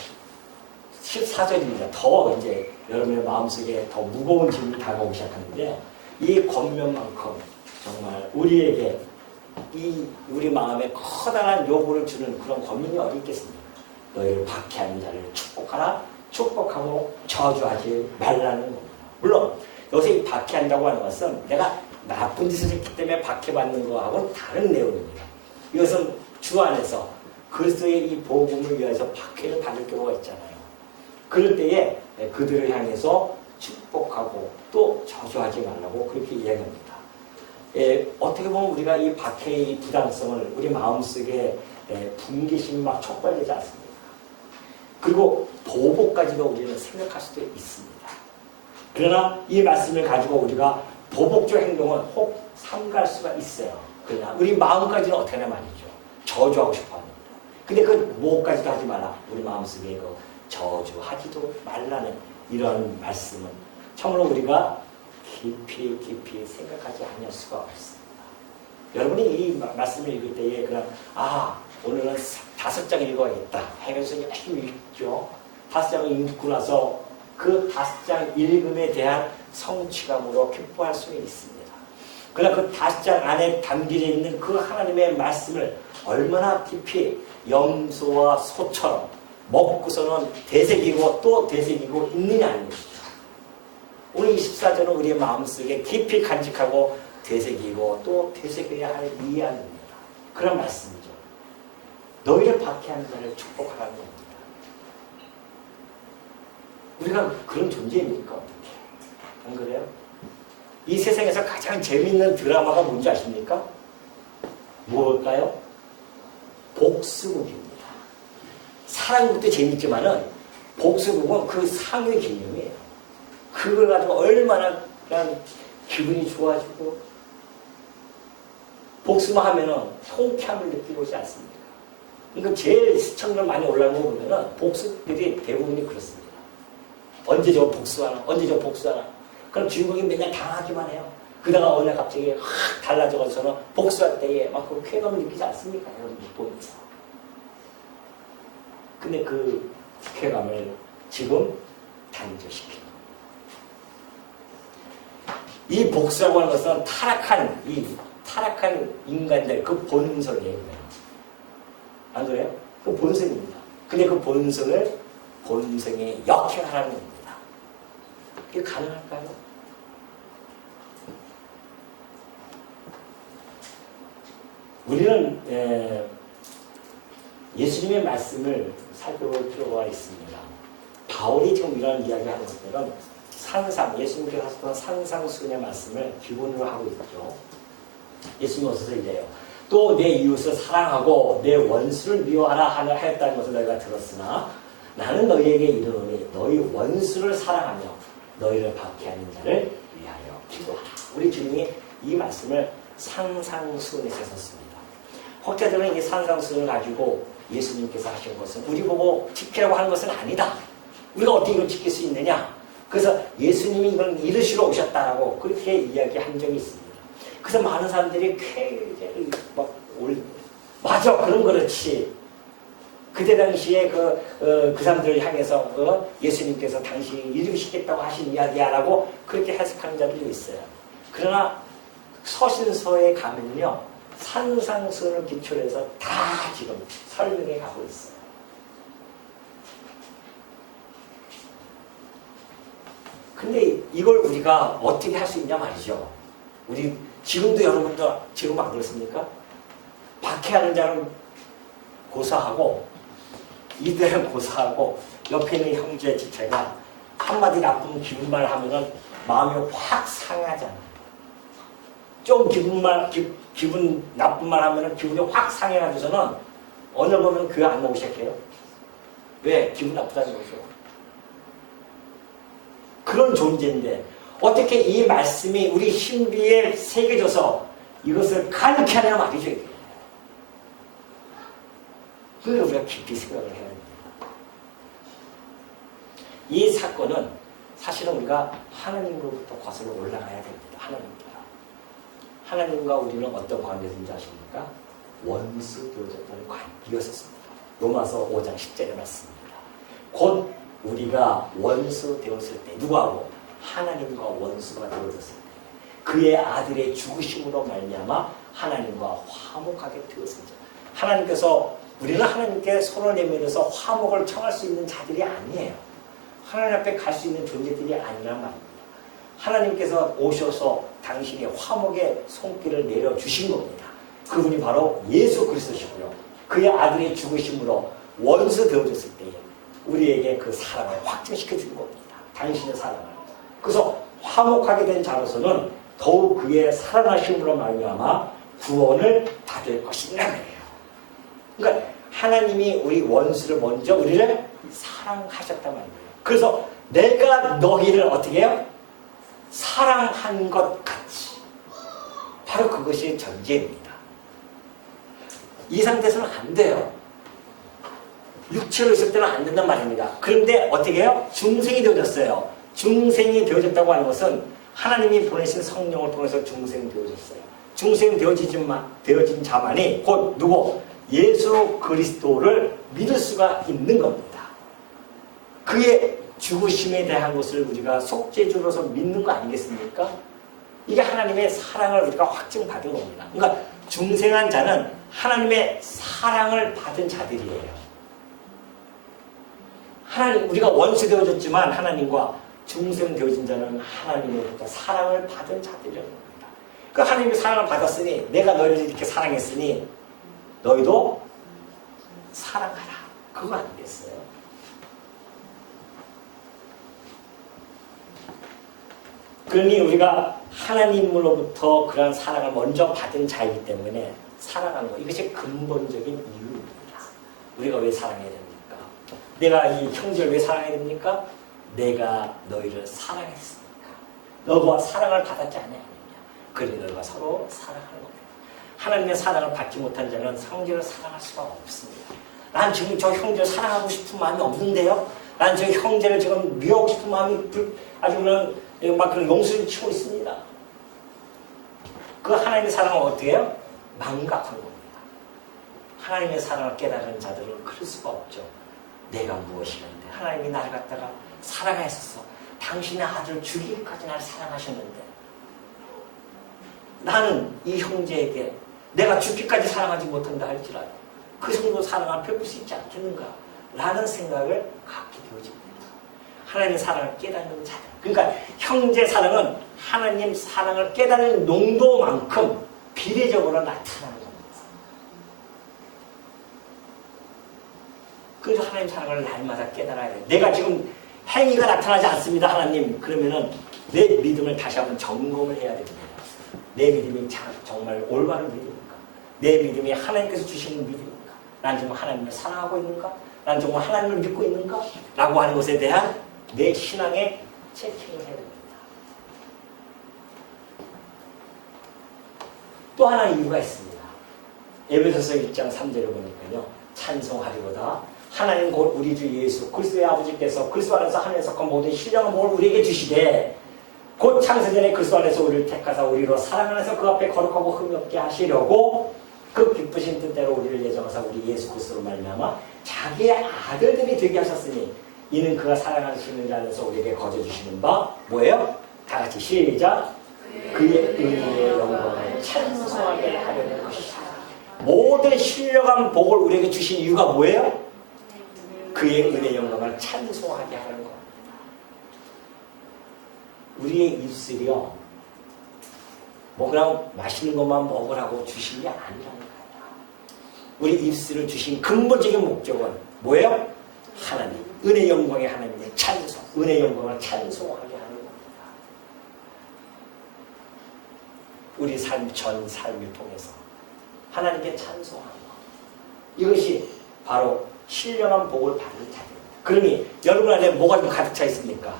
14절입니다. 더 이제 여러분의 마음속에 더 무거운 짐이 다가오기 시작하는데 이 권면만큼 정말 우리에게 우리 마음에 커다란 요구를 주는 그런 권면이 어디 있겠습니까? 너희를 박해하는 자를 축복하라, 축복하고 저주하지 말라는 겁니다. 물론 여기서 이 박해한다고 하는 것은 내가 나쁜 짓을 했기 때문에 박해받는 거하고는 다른 내용입니다. 이것은 주 안에서 그리스도의 이 복음을 위해서 박해를 받을 경우가 있잖아요. 그럴 때에 그들을 향해서 축복하고 또 저주하지 말라고 그렇게 이야기합니다. 어떻게 보면 우리가 이 박해의 부담성을 우리 마음속에 분기심이 막 촉발되지 않습니까? 그리고 보복까지도 우리는 생각할 수도 있습니다. 그러나 이 말씀을 가지고 우리가 보복적 행동을 혹 삼갈 수가 있어요. 그러나 우리 마음까지는 어떻게 하냐 말이죠. 저주하고 싶어 합니다. 근데 그 뭐까지도 하지 마라. 우리 마음속에 그 저주하지도 말라는 이런 말씀은 참으로 우리가 깊이 생각하지 않을 수가 없습니다. 여러분이 이 말씀을 읽을 때에 그냥 오늘은 5장 읽어야겠다 해서 열심히 읽죠. 5장을 읽고 나서 그 5장 읽음에 대한 성취감으로 기뻐할 수는 있습니다. 그러나 그 5장 안에 담겨져 있는 그 하나님의 말씀을 얼마나 깊이 염소와 소처럼 먹고서는 되새기고 또 되새기고 있느냐는 것이죠. 오늘 24절은 우리의 마음속에 깊이 간직하고 되새기고 또 되새겨야 할 이해합니다. 그런 말씀이죠. 너희를 박해하는 자를 축복하라는 겁니다. 우리가 그런 존재입니까? 어떻게? 안 그래요? 이 세상에서 가장 재미있는 드라마가 뭔지 아십니까? 뭘까요? 복수극입니다. 사랑극도 재밌지만은 복수극은 그 상위 개념이에요. 그걸 가지고 얼마나 그냥 기분이 좋아지고 복수만 하면은 통쾌함을 느끼고 있지 않습니까? 그러니까 제일 시청률 많이 올라온 거 보면은 복수들이 대부분이 그렇습니다. 언제 저 복수하나? 언제 저 복수하나? 그럼 주인공이 맨날 당하기만 해요. 그러다가 어느 날 갑자기 확 달라져가지고는 복수할 때에 막 그 쾌감을 느끼지 않습니까? 여러분들 보면서. 근데 그 쾌감을 지금 단절시키는 이 복수라고 하는 것은 타락한 인간들 그 본성을 얘기해요. 안 그래요? 그 본성입니다. 근데 그 본성에 역행하라는 겁니다. 이게 가능할까요? 우리는 예수님의 말씀을 살펴볼 필요가 있습니다. 바울이 지금 이런 이야기하는 것들은 예수님께서 하셨던 산상수훈의 말씀을 기본으로 하고 있죠. 예수님 오셔서 이래요. 또 내 이웃을 사랑하고 내 원수를 미워하라 하였다는 것을 너희가 들었으나 나는 너희에게 이르노니 너희 원수를 사랑하며 너희를 박해하는 자를 위하여 기도하라. 우리 주님이 이 말씀을 산상수훈에서 썼습니다. 혹자들은 이 산상수훈을 가지고 예수님께서 하신 것은 우리 보고 지키라고 하는 것은 아니다. 우리가 어떻게 이걸 지킬 수 있느냐? 그래서 예수님이 이걸 이르시러 오셨다라고 그렇게 이야기한 적이 있습니다. 그래서 많은 사람들이 맞아, 그런 그렇지. 그때 당시에 그 사람들을 향해서 예수님께서 당신이 이루시겠다고 하신 이야기야라고 그렇게 해석하는 자들이 있어요. 그러나 서신서에 가면요, 산상수훈을 기초로 해서 다 지금 설명해 가고 있어요. 근데 이걸 우리가 어떻게 할 수 있냐 말이죠. 우리 지금도 여러분도 지금 안 그렇습니까? 박해하는 자는 고사하고 이들은 고사하고 옆에 있는 형제 지체가 한마디 나쁜 기분만 하면은 마음이 확 상하잖아요. 좀 기분 나쁜 말 하면은 기분이 확 상해가지고서는 어느 날 보면 교회 안 오기 시작해요. 왜? 기분 나쁘다는 거죠. 그런 존재인데 어떻게 이 말씀이 우리 신비에 새겨져서 이것을 가득히 하냐 말이죠. 그걸 우리가 깊이 생각을 해야 됩니다. 이 사건은 사실은 우리가 하나님으로부터 거슬러 올라가야 됩니다. 하나님과 우리는 어떤 관계인지 아십니까? 원수 되어졌다는 관계였었습니다. 로마서 5장 10절에 말씀입니다. 곧 우리가 원수 되었을 때 누구하고? 하나님과 원수가 되어졌을 때 그의 아들의 죽으심으로 말미암아 하나님과 화목하게 되었습니다. 하나님께서 우리는 하나님께 손을 내밀어서 화목을 청할 수 있는 자들이 아니에요. 하나님 앞에 갈 수 있는 존재들이 아니란 말입니다. 하나님께서 오셔서 당신의 화목의 손길을 내려주신 겁니다. 그분이 바로 예수 그리스도시고요. 그의 아들의 죽으심으로 원수 되어졌을 때에 우리에게 그 사랑을 확증시켜 준 겁니다. 당신의 사랑을. 그래서 화목하게 된 자로서는 더욱 그의 사랑하심으로 말미암아 구원을 받을 것이란 말이에요. 그러니까 하나님이 우리 원수를 먼저 우리를 사랑하셨단 말이에요. 그래서 내가 너희를 어떻게 해요? 사랑한 것 같이. 바로 그것이 전제입니다. 이 상태에서는 안 돼요. 육체로 있을 때는 안 된단 말입니다. 그런데 어떻게 해요? 중생이 되어졌어요. 중생이 되어졌다고 하는 것은 하나님이 보내신 성령을 통해서 중생이 되어졌어요. 중생이 되어진 자만이 곧 누구? 예수 그리스도를 믿을 수가 있는 겁니다. 그의 죽으심에 대한 것을 우리가 속죄주로서 믿는 거 아니겠습니까? 이게 하나님의 사랑을 우리가 확증받은 겁니다. 그러니까 중생한 자는 하나님의 사랑을 받은 자들이에요. 우리가 원수 되어졌지만 하나님과 중생 되어진 자는 하나님으로부터 사랑을 받은 자들이라는 겁니다. 그 하나님의 사랑을 받았으니 내가 너희를 이렇게 사랑했으니 너희도 사랑하라. 그거 아니겠어요? 그러니 우리가 하나님으로부터 그런 사랑을 먼저 받은 자이기 때문에 사랑하는 것, 이것이 근본적인 이유입니다. 우리가 왜 사랑해야 됩니까? 내가 이 형제를 왜 사랑해야 됩니까? 내가 너희를 사랑했으니까. 너가 사랑을 받았지 않느냐. 그러니 너희가 서로 사랑하는 겁니다. 하나님의 사랑을 받지 못한 자는 형제를 사랑할 수가 없습니다. 난 지금 저 형제를 사랑하고 싶은 마음이 없는데요. 난 저 형제를 지금 미워하고 싶은 마음이 아주 그냥 막 그런 용수를 치고 있습니다. 그 하나님의 사랑을 어떻게 해요? 망각한 겁니다. 하나님의 사랑을 깨달은 자들은 그럴 수가 없죠. 내가 무엇이는데 하나님이 나를 갖다가 사랑했었어. 당신의 아들을 죽이기까지 나를 사랑하셨는데 나는 이 형제에게 내가 죽기까지 사랑하지 못한다 할지라도 그 정도 사랑을 베풀 수 있지 않겠는가 라는 생각을 갖게 되어집니다. 하나님의 사랑을 깨닫는 자들. 그러니까 형제 사랑은 하나님 사랑을 깨닫는 농도만큼 비례적으로 나타나는 겁니다. 그래서 하나님 사랑을 날마다 깨달아야 돼요. 내가 지금 행위가 나타나지 않습니다. 하나님. 그러면은 내 믿음을 다시 한번 점검을 해야 됩니다. 내 믿음이 정말 올바른 믿음인가? 내 믿음이 하나님께서 주시는 믿음인가? 난 정말 하나님을 사랑하고 있는가? 난 정말 하나님을 믿고 있는가? 라고 하는 것에 대한 내 신앙의 체킹을 해야 됩니다. 또 하나 이유가 있습니다. 에베소서 1장 3절을 보니까요. 찬송하리로다. 하나님 곧 우리 주 예수 그리스도의 아버지께서 그리스도 안에서 하늘에 속한 모든 신령한 복을 우리에게 주시되 곧 창세전에 그리스도 안에서 우리를 택하사 우리로 사랑 안에서 그 앞에 거룩하고 흠없게 하시려고 그 기쁘신 뜻대로 우리를 예정하사 우리 예수 그리스도로 말미암아 자기의 아들들이 되게 하셨으니 이는 그가 사랑하시는 자 안에서 우리에게 거저주시는 바 뭐예요? 다 같이 시작. 그의 은혜의 영광을 찬송하게 하려는 것이다. 모든 신령한 복을 우리에게 주신 이유가 뭐예요? 그의 은혜의 영광을 찬송하게 하는 겁니다. 우리의 입술이요, 뭐 그냥 맛있는 것만 먹으라고 주신 게 아니라는 거예요. 우리 입술을 주신 근본적인 목적은 뭐예요? 하나님, 은혜 영광의 하나님의 찬송, 은혜 영광을 찬송하게 하는 겁니다. 우리 삶 전 삶을 통해서 하나님께 찬송하는 것. 이것이 바로 신령한 복을 받는 자들입니다. 그러니 여러분 안에 뭐가 좀 가득 차 있습니까?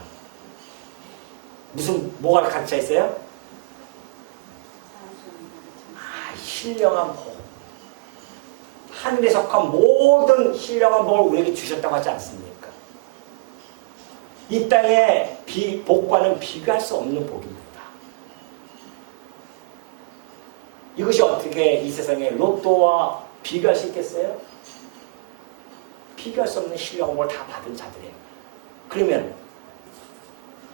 뭐가 가득 차 있어요? 신령한 복. 하늘에 속한 모든 신령한 복을 우리에게 주셨다고 하지 않습니까? 이 땅의 복과는 비교할 수 없는 복입니다. 이것이 어떻게 이 세상의 로또와 비교할 수 있겠어요? 비교할 수 없는 신령한 복을 다 받은 자들이에요. 그러면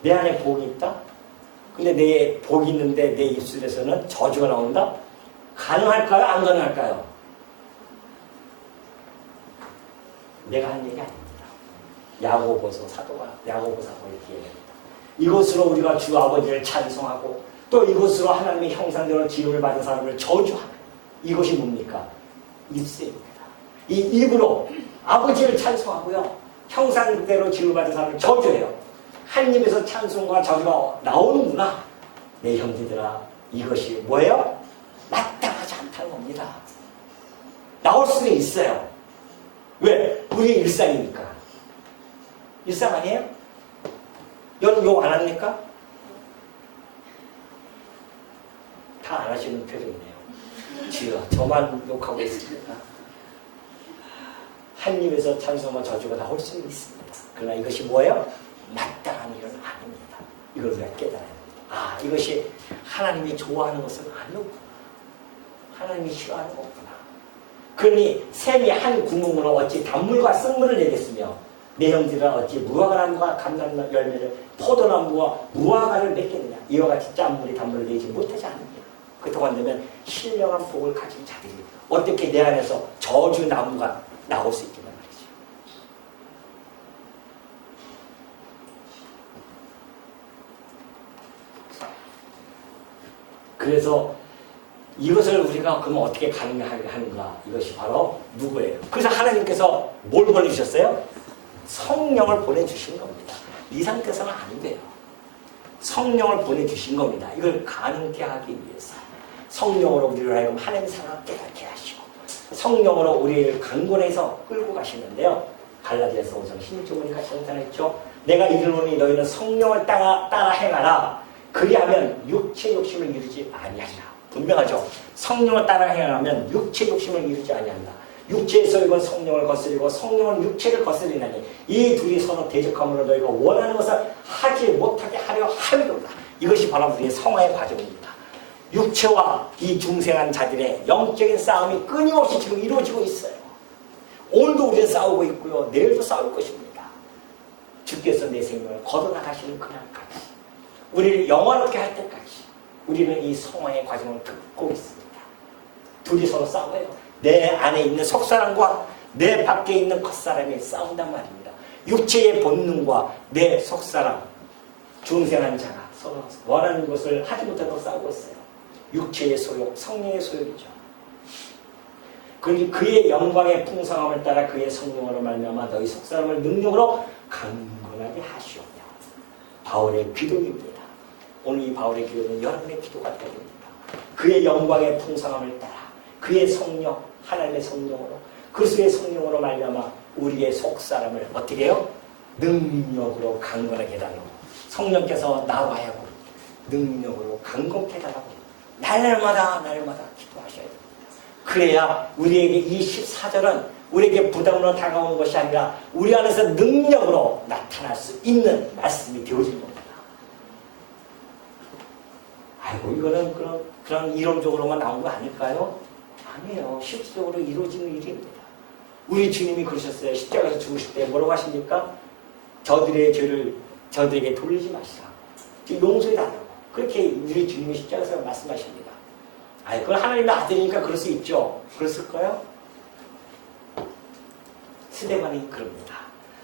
내 안에 복이 있다? 근데 내 복이 있는데 내 입술에서는 저주가 나온다? 가능할까요? 안 가능할까요? 내가 한 얘기 아닙니다. 야고보서 사도가 이렇게 얘기합니다. 이것으로 우리가 주 아버지를 찬송하고 또 이것으로 하나님의 형상대로 지음을 받은 사람을 저주하는 이것이 뭡니까? 입술입니다. 이 입으로 아버지를 찬송하고요. 형상대로 지음을 받은 사람을 저주해요. 한 입에서 찬송과 저주가 나오는구나. 내 형제들아, 이것이 뭐예요? 마땅하지 않다는 겁니다. 나올 수는 있어요. 왜? 우리의 일상이니까. 일상 아니에요? 여러분 욕 안 합니까? 다 안 하시는 표정이네요. 주여, 저만 욕하고 있습니다. 한 입에서 찬송과 저주가 나올 수는 있습니다. 그러나 이것이 뭐예요? 마땅한 일은 아닙니다. 이걸 우리가 깨달아야 합니다. 이것이 하나님이 좋아하는 것은 아니구나. 하나님이 싫어하는 거구나. 그러니 샘이 한 구멍으로 어찌 단물과 쓴물을 내겠으며 내 형제가 어찌 무화과나무가 감람 열매를 포도나무와 무화과를 맺겠느냐. 이와 같이 짠물이 단물을 내지 못하지 않느냐. 그동안 되면 신령한 복을 가진 자들이 어떻게 내 안에서 저주 나무가 나올 수 있겠냐 말이죠. 그래서 이것을 우리가 그러면 어떻게 가능하게 하는가? 이것이 바로 누구예요? 그래서 하나님께서 뭘 보내주셨어요? 성령을 보내주신 겁니다. 이 상태에서는 안 돼요. 성령을 보내주신 겁니다. 이걸 가능케 하기 위해서 성령으로 우리를 하여금 하나님 사랑을 깨닫게 하시고 성령으로 우리를 강권해서 끌고 가시는데요. 갈라디아서 5장 16절에 같이 나타냈죠. 내가 이르노니 너희는 성령을 따라 행하라. 그리하면 육체 욕심을 이루지 아니하리라. 분명하죠. 성령을 따라 행하면 육체 욕심을 이루지 아니한다. 육체에서 이건 성령을 거스리고 성령은 육체를 거스리나니 이 둘이 서로 대적함으로 너희가 원하는 것을 하지 못하게 하려 함이로다. 이것이 바로 우리의 성화의 과정입니다. 육체와 이 중생한 자들의 영적인 싸움이 끊임없이 지금 이루어지고 있어요. 오늘도 우리는 싸우고 있고요. 내일도 싸울 것입니다. 주께서 내 생명을 걷어나가시는 그날까지 우리를 영원롭게 할 때까지 우리는 이 성화의 과정을 듣고 있습니다. 둘이 서로 싸워요. 내 안에 있는 속사람과 내 밖에 있는 겉사람이 싸운단 말입니다. 육체의 본능과 내 속사람, 중생한 자가 서로 원하는 것을 하지 못하도록 싸우고 있어요. 육체의 소욕, 성령의 소욕이죠. 그의 영광의 풍성함을 따라 그의 성령으로 말미암아 너희 속사람을 능력으로 강건하게 하시오며. 바울의 기도입니다. 오늘 이 바울의 기도는 여러분의 기도가 되야 됩니다. 그의 영광의 풍성함을 따라 그의 성령, 하나님의 성령으로 그리스도의 성령으로 말미암아 우리의 속사람을 어떻게 해요? 능력으로 강건하게 해달라고. 성령께서 나와야 하고 능력으로 강건케 해달라고 날마다 기도하셔야 됩니다. 그래야 우리에게 이 14절은 우리에게 부담으로 다가오는 것이 아니라 우리 안에서 능력으로 나타날 수 있는 말씀이 되어진 겁니다. 아이고 이거는 그런 이론적으로만 나온 거 아닐까요? 아니에요. 실질적으로 이루어지는 일입니다. 우리 주님이 그러셨어요. 십자가에서 죽으실 때 뭐라고 하십니까? 저들의 죄를 저들에게 돌리지 마시라. 용서해달라고. 그렇게 우리 주님이 십자가에서 말씀하십니다. 그건 하나님의 아들이니까 그럴 수 있죠. 그랬을까요? 스데반이 그럽니다.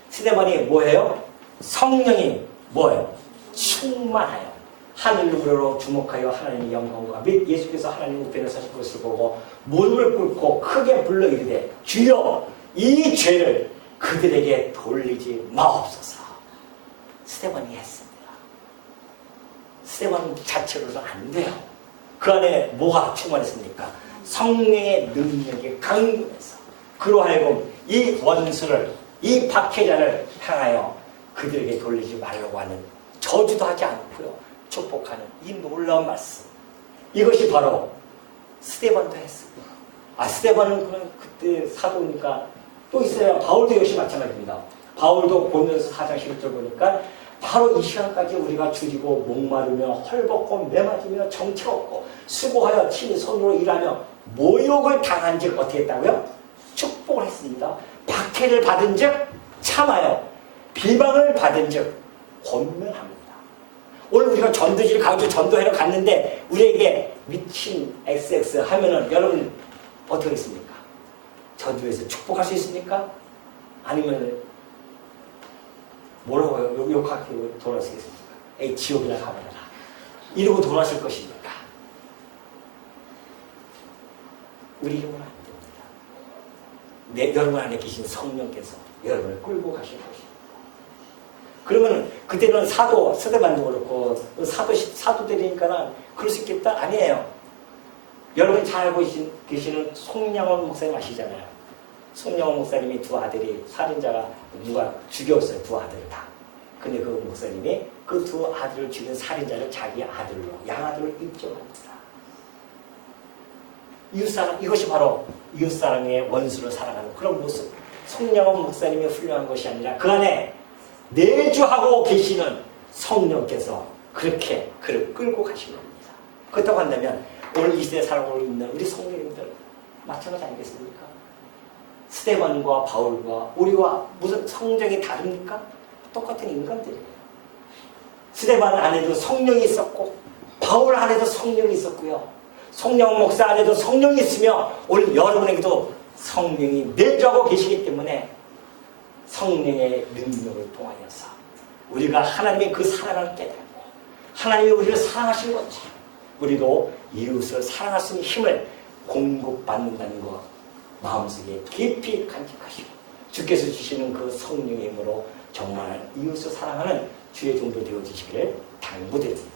스데반이 뭐예요? 성령이 뭐예요? 충만하여 하늘으로 주목하여 하나님의 영광과 및 예수께서 하나님 우편에 서신 것을 보고 무릎을 꿇고 크게 불러 이르되 주여 이 죄를 그들에게 돌리지 마옵소서. 스데반이 했습니다. 스데반 자체로는 안 돼요. 그 안에 뭐가 충만했습니까? 성령의 능력이 강림해서 그로 하여금 이 원수를, 이 박해자를 향하여 그들에게 돌리지 말라고 하는, 저주도 하지 않고요 축복하는 이 놀라운 말씀, 이것이 바로 스데반도 했습니다. 스데반은 그때 사도니까 또 있어요. 바울도 역시 마찬가지입니다. 바울도 고린도서 4장 11절 보니까 바로 이 시간까지 우리가 줄이고 목마르며 헐벗고 매맞으며 정처 없고 수고하여 친히 손으로 일하며 모욕을 당한 즉 어떻게 했다고요? 축복을 했습니다. 박해를 받은 즉 참아요. 비방을 받은 즉 권면합니다. 오늘 우리가 전도지를 강주 전도회로 갔는데 우리에게 미친 XX 하면은 여러분 어떻게 했습니까? 전도회에서 축복할 수 있습니까? 아니면 뭐라고 욕하고 돌아서겠습니까? 에이 지옥이나 가버려라 이러고 돌아설 것입니까? 우리 이러면 안 됩니다. 여러분 안에 계신 성령께서 여러분을 끌고 가실 것입니다. 그러면 그때는 스데반도 그렇고 사도들이니까 그럴 수 있겠다? 아니에요. 여러분이 잘 알고 계시는 송량원 목사님 아시잖아요. 송량원 목사님이 두 아들이 살인자가 누가 죽였어요. 두 아들을 다. 근데 그 목사님이 그 두 아들을 죽인 살인자를 자기 아들로, 양아들로 인정합니다. 이웃사랑, 이것이 바로 이웃사랑의 원수를 사랑하는 그런 모습. 송량원 목사님이 훌륭한 것이 아니라 그 안에 내주하고 계시는 성령께서 그렇게 그를 끌고 가신 겁니다. 그렇다고 한다면 오늘 이 시대에 살아가고 있는 우리 성도님들 마찬가지 아니겠습니까? 스데반과 바울과 우리와 무슨 성정이 다릅니까? 똑같은 인간들이에요. 스데반 안에도 성령이 있었고 바울 안에도 성령이 있었고요. 송영 목사 안에도 성령이 있으며 오늘 여러분에게도 성령이 내주하고 계시기 때문에 성령의 능력을 통하여서 우리가 하나님의 그 사랑을 깨닫고 하나님이 우리를 사랑하신 것처럼 우리도 이웃을 사랑할 수 있는 힘을 공급받는다는 것 마음속에 깊이 간직하시고 주께서 주시는 그 성령의 힘으로 정말 이웃을 사랑하는 주의 종도 되어주시기를 당부드립니다.